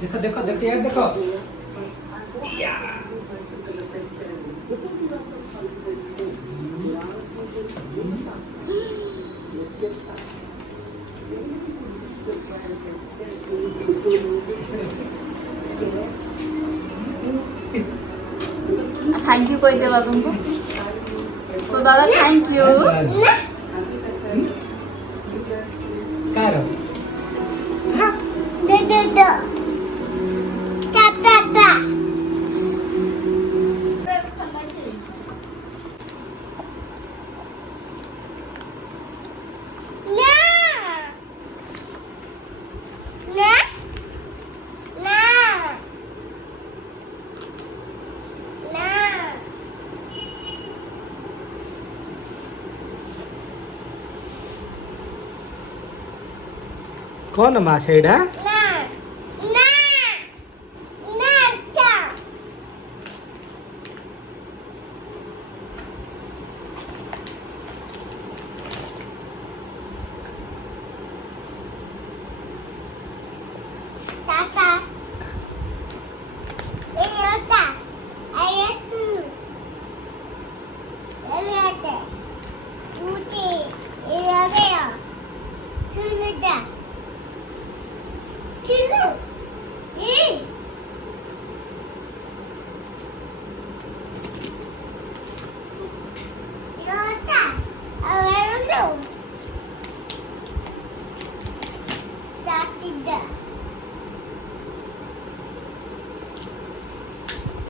देखो देखो देखो यार देखो थैंक यू कोई दे बाबू को कोई बाबा थैंक यू कारो दे टा कौन माछ एडा